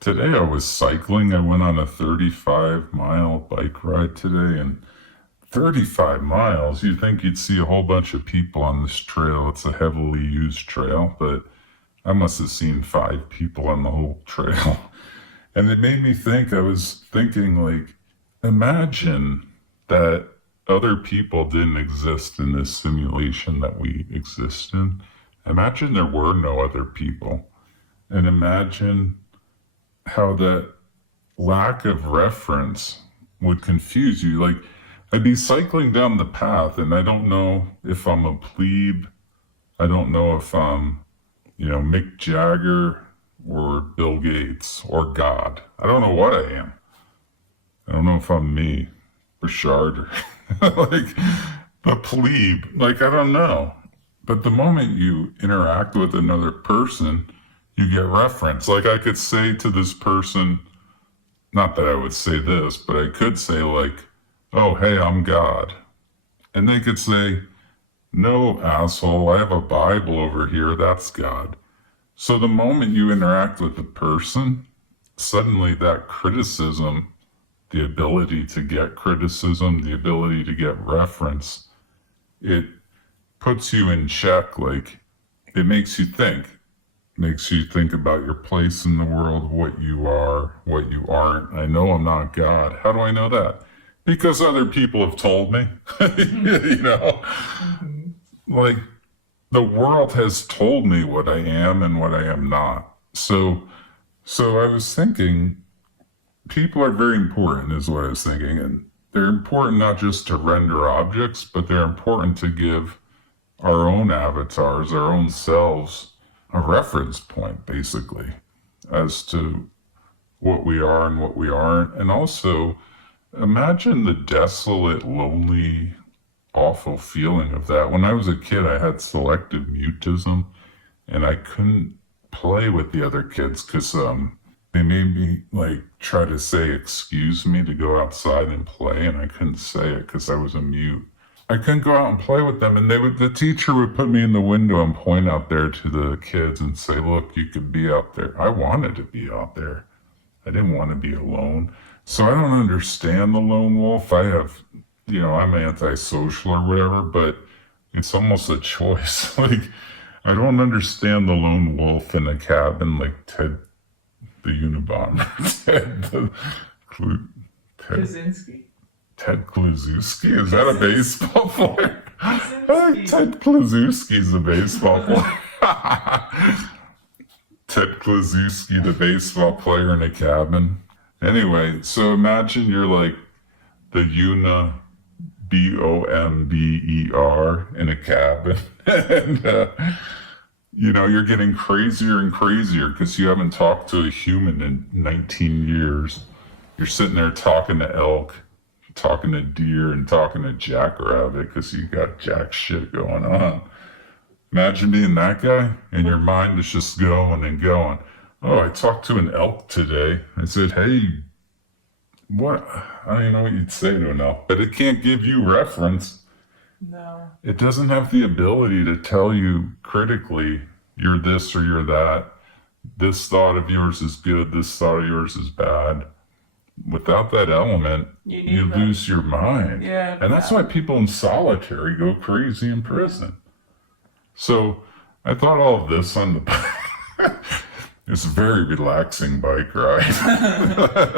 Today I was cycling. I went on a 35-mile bike ride today, and 35 miles, you'd think you'd see a whole bunch of people on this trail. It's a heavily used trail, but I must have seen 5 people on the whole trail. And it made me think, I was thinking, like, imagine that other people didn't exist in this simulation that we exist in. Imagine there were no other people. And imagine how that lack of reference would confuse you. Like, I'd be cycling down the path, and I don't know if I'm a plebe. I don't know if I'm, Mick Jagger or Bill Gates or God. I don't know what I am. I don't know if I'm me, Bouchard, or like a plebe. Like, I don't know. But the moment you interact with another person, you get reference. Like, I could say to this person, not that I would say this, but I could say, like, oh, hey, I'm God. And they could say, no, asshole, I have a Bible over here, that's God. So the moment you interact with a person, suddenly that criticism, the ability to get criticism, the ability to get reference, it puts you in check. Like, it makes you think. Makes you think about your place in the world, what you are, what you aren't. I know I'm not God. How do I know that? Because other people have told me. Like, the world has told me what I am and what I am not. So I was thinking, people are very important, is what I was thinking. And they're important not just to render objects, but they're important to give our own avatars, our own selves, a reference point, basically, as to what we are and what we aren't. And also, imagine the desolate, lonely, awful feeling of that. When I was a kid, I had selective mutism, and I couldn't play with the other kids because they made me, like, try to say excuse me to go outside and play, and I couldn't say it because I was a mute. I couldn't go out and play with them, and the teacher would put me in the window and point out there to the kids and say, look, you could be out there. I wanted to be out there. I didn't want to be alone. So I don't understand the lone wolf. I have, I'm antisocial or whatever, but it's almost a choice. Like, I don't understand the lone wolf in a cabin like Ted the Unabomber. Kaczynski? Ted Kluszewski? Is that a baseball player? Ted Kluszewski's a baseball player. Ted Kluszewski, the baseball player in a cabin. Anyway, so imagine you're like the Una, Bomber in a cabin. And, you're getting crazier and crazier because you haven't talked to a human in 19 years. You're sitting there talking to elk, talking to deer, and talking to jackrabbit because you got jack shit going on. Imagine being that guy, and your mind is just going and going. Oh, I talked to an elk today. I said, hey, what? I don't even know what you'd say to an elk, but it can't give you reference. No. It doesn't have the ability to tell you critically, you're this or you're that. This thought of yours is good, this thought of yours is bad. Without that element, you lose your mind. Yeah. And that's why people in solitary go crazy in prison. So I thought all of this on the it's a very relaxing bike ride.